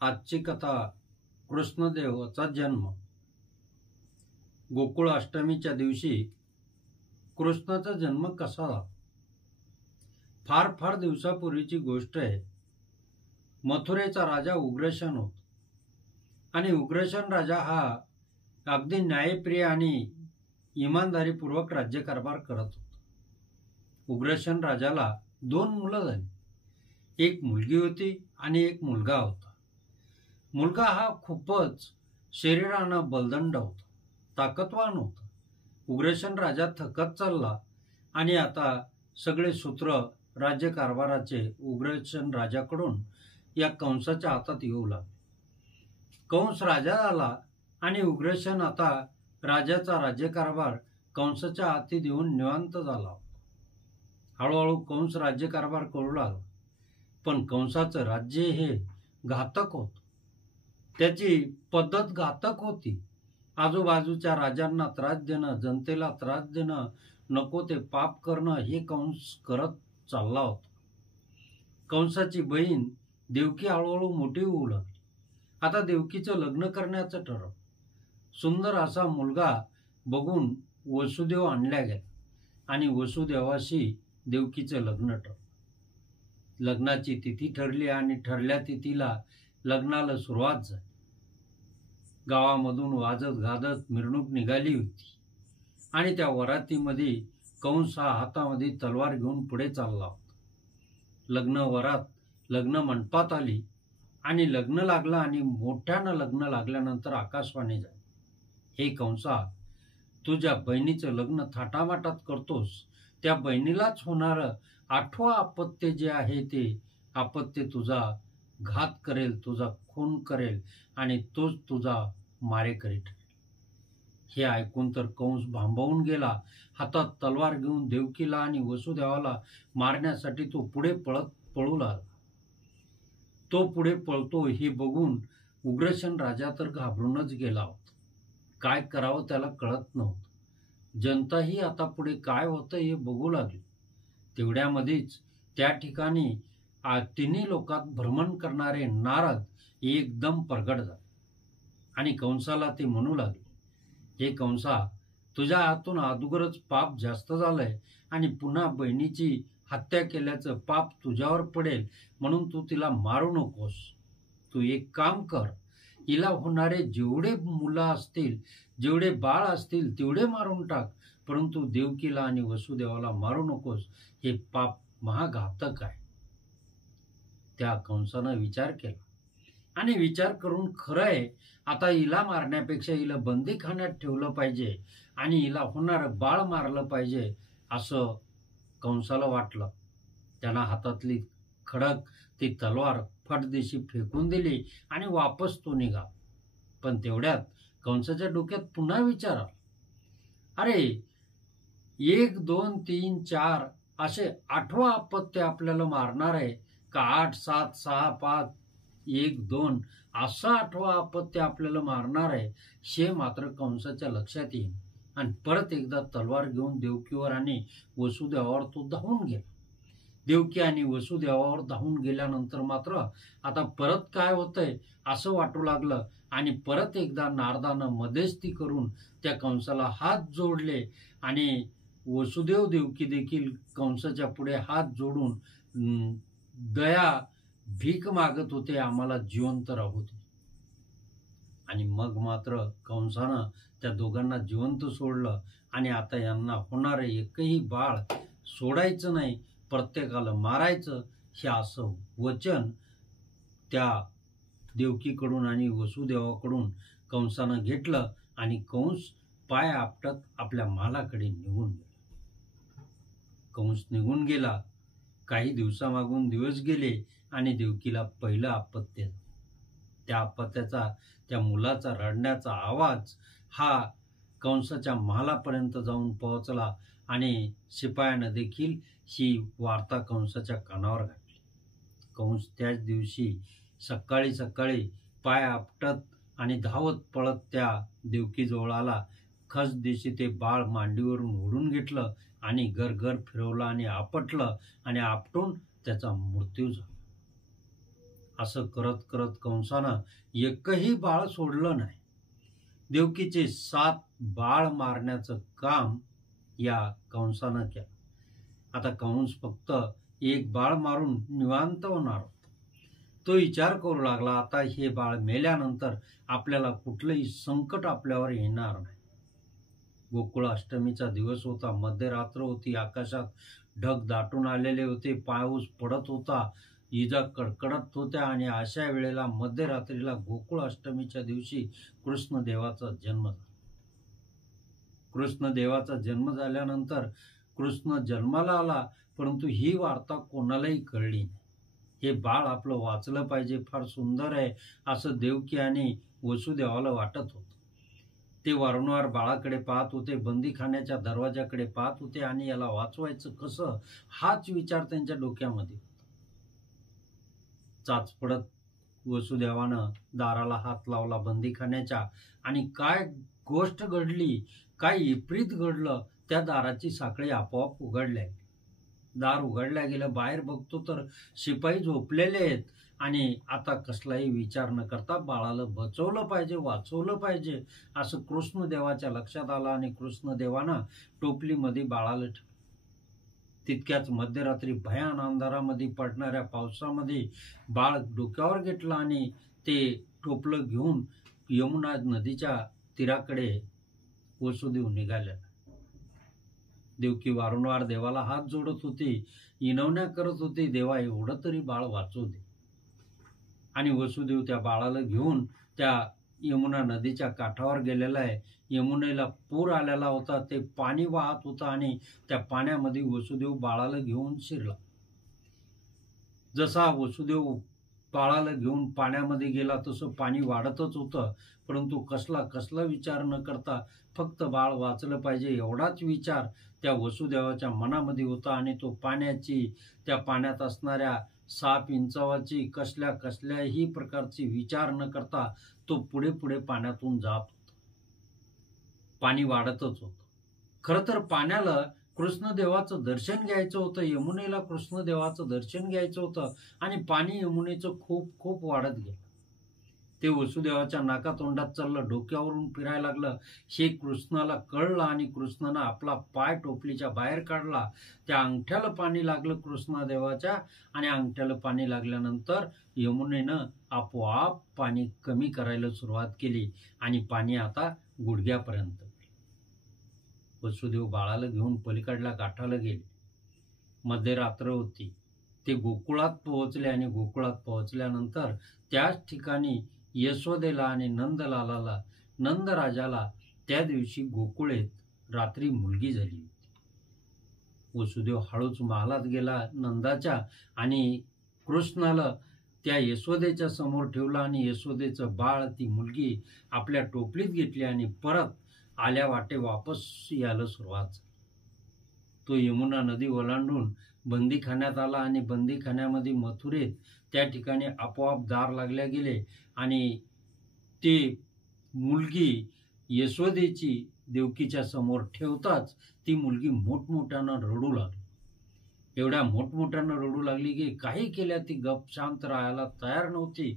आजची कथा कृष्णदेवाचा जन्म। गोकुळ अष्टमीच्या दिवशी कृष्णाचा जन्म कसा झाला? फार फार दिवसापूर्वीची गोष्ट आहे। मथुरेचा राजा उग्रसेन होता आणि उग्रसेन राजा हा अगदी न्यायप्रिय आणि इमानदारीपूर्वक राज्यकारभार करत होता। उग्रसेन राजाला 2 मुलं झाली, एक मुलगी होती आणि एक मुलगा होता। मुलगा हा खूपच शरीरानं बलदंड होता, ताकदवान होता। उग्रसेन राजा थकत चालला आणि आता सगळे सूत्र राज्यकारभाराचे उग्रसेन राजाकडून या कंसाच्या हातात येऊ लागले। कंस राजा झाला आणि उग्रसेन आता राजाचा राज्यकारभार कंसाच्या हाती देऊन निवांत झाला। हळूहळू कंस राज्यकारभार करू लागला, पण कंसाचं राज्य हे घातक होतं। त्याची पद्धत घातक होती। आजूबाजूच्या राजांना त्रास देणं, जनतेला त्रास देणं, नको ते पाप करणं हे कंस करत चालला होता। कंसाची बहीण देवकी हळूहळू मोठी होऊ लागली। आता देवकीचं लग्न करण्याचं ठरवलं। सुंदर असा मुलगा बघून वसुदेव आणल्या गेला आणि वसुदेवाशी देवकीचं लग्न ठरलं। लग्नाची तिथी ठरली आणि ठरल्या तिथीला लग्नाला सुरुवात झाली। गावामधून वाजत गाजत मिरवणूक निघाली होती आणि त्या वरातीमध्ये कंस हा हातामध्ये तलवार घेऊन पुढे चालला होता। वरात लग्न मंडपात आली आणि लग्न लागलं आणि मोठ्यानं लग्न लागल्यानंतर आकाशवाणी झाली, हे कंसा, तुझ्या बहिणीचं लग्न थाटामाटात करतोस, त्या बहिणीलाच होणारं 8वं अपत्य जे आहे ते अपत्य तुझा घात करेल, तुझा खून करेल आणि तोच तुझा मारेकरी ठरेल। हे ऐकून तर कंस भांबावून गेला। हातात तलवार घेऊन देवकीला आणि वसुदेवाला मारण्यासाठी तो पुढे पळू लागला। तो पुढे पळतो हे बघून उग्रसेन राजा तर घाबरूनच गेला होता। काय करावं त्याला कळत नव्हतं। जनताही आता पुढे काय होतं हे बघू लागली। तेवढ्यामध्येच त्या ठिकाणी तिन्ही लोकात भ्रमण करणारे नारद एकदम प्रगट झाले आणि कंसाला ते म्हणू लागले, हे कंसा, तुझ्या हातून अगोदरच पाप जास्त झालंय आणि पुन्हा बहिणीची हत्या केल्याचं पाप तुझ्यावर पडेल, म्हणून तू तिला मारू नकोस। तू एक काम कर, हिला होणारे जेवढे मुलं असतील, जेवढे बाळ असतील तेवढे मारून टाक, परंतु देवकीला आणि वसुदेवाला मारू नकोस, हे पाप महाघातक आहे। त्या कंसानं विचार केला आणि विचार करून खरं आहे, आता हिला मारण्यापेक्षा हिला बंदीखान्यात ठेवलं पाहिजे आणि हिला होणारं बाळ मारलं पाहिजे असं कंसाला वाटलं। त्यानं हातातली खडक ती तलवार फटदिशी फेकून दिली आणि वापस तो निघाला। पण तेवढ्यात कंसाच्या डोक्यात पुन्हा विचार आला, अरे 1 2 3 4 असे 8वं अपत्य आपल्याला मारणार आहे का 8 7 6 5 1 2 असं 8वं अपत्य आपल्याला मारणार आहे, हे मात्र कंसाच्या लक्षात येईल आणि परत एकदा तलवार घेऊन देवकीवर आणि वसुदेवावर तो धावून गेला। देवकी आणि वसुदेवावर धावून गेल्यानंतर मात्र आता परत काय होतंय असं वाटू लागलं आणि परत एकदा नारदानं मध्यस्थी करून त्या कंसाला हात जोडले आणि वसुदेव देवकी देखील कंसाच्या पुढे हात जोडून दया भीक मागत होते, आम्हाला जिवंत राहू दे। आणि मग मात्र कंसानं त्या दोघांना जिवंत सोडलं आणि आता यांना होणारे एकही बाळ सोडायचं नाही, प्रत्येकाला मारायचं, हे असं वचन त्या देवकीकडून आणि वसुदेवाकडून कंसानं घेतलं आणि कंस पाय आपटत आपल्या महालाकडे निघून गेला। कंस निघून गेला। काही दिवसामागून दिवस गेले आणि देवकीला पहिलं अपत्य, त्या अपत्याचा, त्या मुलाचा रडण्याचा आवाज हा कंसाच्या महालापर्यंत जाऊन पोहोचला आणि शिपायानं देखील ही वार्ता कंसाच्या कानावर घातली। कंस त्याच दिवशी सकाळी सकाळी पाय आपटत आणि धावत पळत त्या देवकीजवळ आला। खस दिवशी ते बाळ मांडीवरून ओढून घेतलं आणि घर फिरवलं आणि आपटलं आणि आपटून त्याचा मृत्यू झाला। असं करत करत कंसानं एकही बाळ सोडलं नाही. देवकीचे 7 बाळ मारण्याचं काम या कंसानं केलं. आता कंस फक्त एक बाळ मारून निवांत होणार होता. तो विचार करू लागला, आता हे बाळ मेल्यानंतर आपल्याला कुठलंही संकट आपल्यावर येणार नाही. गोकुळ अष्टमीचा दिवस होता. मध्यरात्र होती. आकाशात ढग दाटून आलेले होते. पाऊस पडत होता. इजा कडकडत होत्या आणि अशा वेळेला मध्यरात्रीला गोकुळ अष्टमीच्या दिवशी कृष्णदेवाचा जन्म झाला. कृष्णदेवाचा जन्म झाल्यानंतर कृष्ण जन्माला आला, परंतु ही वार्ता कोणालाही कळली नाही. हे बाळ आपलं वाचलं पाहिजे, फार सुंदर आहे असं देवकी आणि वसुदेवाला वाटत होतं. ते वारंवार बाळाकडे पाहत होते, बंदीखान्याच्या दरवाजाकडे पाहत होते आणि याला वाचवायचं कसं हाच विचार त्यांच्या डोक्यामध्ये. चाचपडत वसुदेवानं दाराला हात लावला बंदीखान्याच्या आणि काय गोष्ट घडली, काय विपरीत घडलं, त्या दाराची साखळी आपोआप उघडल्या. दार उघडल्या गेलं. बाहेर बघतो तर शिपाई झोपलेले आहेत आणि आता कसलाही विचार न करता बाळाला बचवलं पाहिजे, वाचवलं पाहिजे असं कृष्णदेवाच्या लक्षात आलं आणि कृष्णदेवानं टोपलीमध्ये बाळाला ठेवलं. तितक्याच मध्यरात्री भयान अंधारामध्ये पडणाऱ्या पावसामध्ये बाळ डोक्यावर घेतलं आणि ते टोपलं घेऊन यमुना नदीच्या तीराकडे वसुदेव निघाले. देवकी वारंवार देवाला हात जोडत होती, विनवण्या करत होती, देवा एवढं तरी बाळ वाचू दे. आणि वसुदेव त्या बाळाला घेऊन त्या यमुना नदीच्या काठावर गेलेला आहे. यमुनेला पूर आलेला होता. ते पाणी वाहत होतं आणि त्या पाण्यामध्ये वसुदेव बाळाला घेऊन शिरला. जसा वसुदेव बाळाला घेऊन पाण्यामध्ये गेला तसं पाणी वाढतच होतं, परंतु कसला विचार न करता फक्त बाळ वाचलं पाहिजे एवढाच विचार त्या वसुदेवाच्या मनामध्ये होता. आणि तो त्या पाण्यात असणाऱ्या 7 इंचावाची कसल्याही प्रकारची विचार न करता तो पुढे पाण्यातून जात होता. पाणी वाढतच होतं. खरं तर पाण्याला कृष्णदेवाचं दर्शन घ्यायचं होतं, यमुनेला कृष्णदेवाचं दर्शन घ्यायचं होतं आणि पाणी यमुनेचं खूप वाढत गेलं. ते वसुदेवाच्या नाकातोंडात चाललं, डोक्यावरून फिरायला लागलं. हे कृष्णाला कळलं आणि कृष्णानं आपला पाय टोपलीच्या बाहेर काढला. त्या अंगठ्याला पाणी लागलं कृष्णदेवाच्या आणि अंगठ्याला पाणी लागल्यानंतर यमुनेनं आपोआप पाणी कमी करायला सुरुवात केली आणि पाणी आता गुडघ्यापर्यंत. वसुदेव बाळाला घेऊन पलीकडल्या काठाला गेले. मध्यरात्र होती. ते गोकुळात पोहोचले आणि गोकुळात पोहोचल्यानंतर त्याच ठिकाणी यशोदेला आणि नंदराजाला त्या दिवशी गोकुळेत रात्री मुलगी झाली होती. वसुदेव हळूच महालात गेला नंदाच्या आणि कृष्णाला त्या यशोदेच्या समोर ठेवला आणि यशोदेचं बाळ, ती मुलगी आपल्या टोपलीत घेतली आणि परत आल्या वाटे वापस यायला सुरुवात झाली. तो यमुना नदी ओलांडून बंदीखान्यात आला आणि बंदीखान्यामध्ये मथुरेत त्या ठिकाणी आपोआप दार लागल्या गेले आणि ती मुलगी यशोदेची देवकीच्या समोर ठेवताच ती मुलगी मोठमोठ्यानं रडू लागली. एवढ्या मोठमोठ्यानं रडू लागली की काही केल्या ती गप शांत राहायला तयार नव्हती.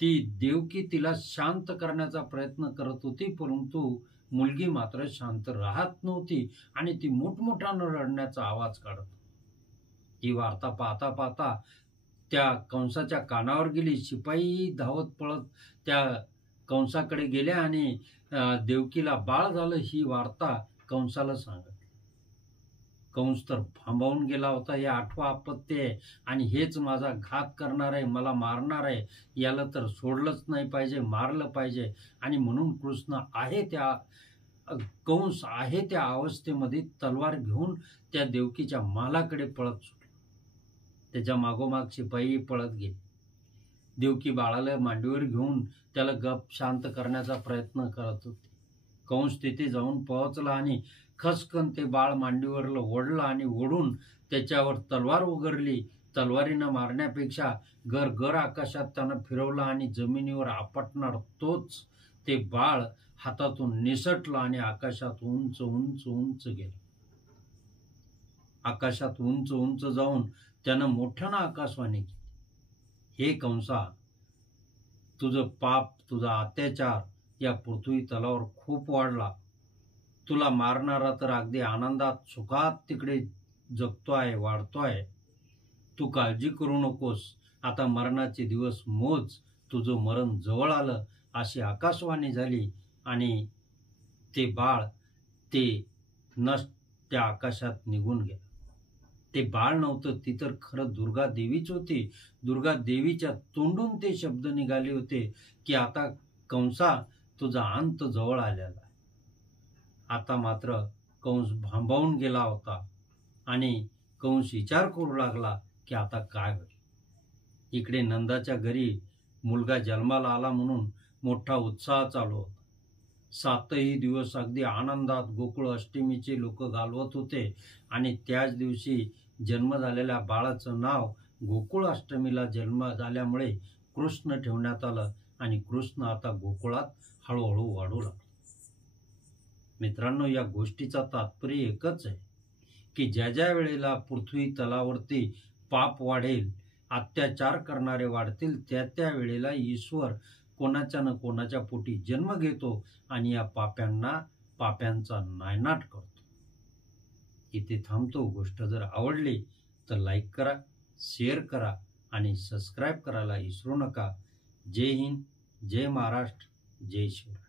ती देवकी तिला शांत करण्याचा प्रयत्न करत होती, परंतु मुलगी मात्र शांत राहत नव्हती आणि ती मोठमोठ्यानं रडण्याचा आवाज काढत. ही वार्ता पाहता पाहता त्या कंसाच्या कानावर गेली. शिपाई धावत पळत त्या कंसाकडे गेल्या आणि देवकीला बाळ झालं ही वार्ता कंसाला सांगत. कंस तर भांबावून गेला होता. हे 8वं अपत्य आहे आणि हेच माझा घात करणार आहे, मला मारणार आहे, याला तर सोडलंच नाही पाहिजे, मारलं पाहिजे. आणि म्हणून कंस आहे त्या अवस्थेमध्ये तलवार घेऊन त्या देवकीच्या मालाकडे पळत सुटला. त्याच्या मागोमाग शिपाई पळत गेले. देवकी बाळाला मांडीवर घेऊन त्याला गप शांत करण्याचा प्रयत्न करत होते. कंस तिथे जाऊन पोहोचला आणि खसकन ते बाळ मांडीवरलं ओढलं आणि ओढून त्याच्यावर तलवार उगारली. तलवारीनं मारण्यापेक्षा गर आकाशात त्यानं फिरवलं आणि जमिनीवर आपटणार तोच ते बाळ हातातून निसटलं आणि आकाशात उंच गेलं. आकाशात उंच जाऊन त्यानं मोठ्यानं आकाशवाणी केली. हे कंसा, तुझं पाप, तुझा अत्याचार या पृथ्वी तलावर खूप वाढला. तुला मारणारा तर अगदी आनंदात सुखात तिकडे जगतोय, वाढतोय. तू काळजी करू नकोस, आता मरणाचे दिवस मोज, तुझं मरण जवळ आलं, अशी आकाशवाणी झाली. आणि ते बाळ ते नष्ट त्या आकाशात निघून गेलं. ते बाळ नव्हतं, ती तर खरं दुर्गा देवीच होती. दुर्गा देवीच्या तोंडून ते शब्द निघाले होते की आता कंसा, तुझा अंत जवळ आलेला आहे. आता मात्र कंस भांबावून गेला होता आणि कंस विचार करू लागला की आता काय होईल. इकडे नंदाच्या घरी मुलगा जन्माला आला म्हणून मोठा उत्साह चालू होता. 7ही दिवस अगदी आनंदात गोकुळ अष्टमीचे लोक घालवत होते आणि त्याच दिवशी जन्म झालेल्या बाळाचं नाव गोकुळ अष्टमीला जन्म झाल्यामुळे कृष्ण ठेवण्यात आलं आणि कृष्ण आता गोकुळात हळूहळू वाढू लागला. मित्रांनो, या गोष्टीचा तात्पर्य एकच आहे की ज्या ज्या वेळेला पृथ्वी तलावरती पाप वाढेल, अत्याचार करणारे वाढतील, त्या त्या वेळेला ईश्वर कोणाच्या न कोणाच्या पोटी जन्म घेतो आणि या पाप्यांचा नायनाट करतो. इथे थांबतो. गोष्ट जर आवडली तर लाईक करा, शेअर करा आणि सबस्क्राईब करायला विसरू नका. जय हिंद, जय महाराष्ट्र, जय शिवराय.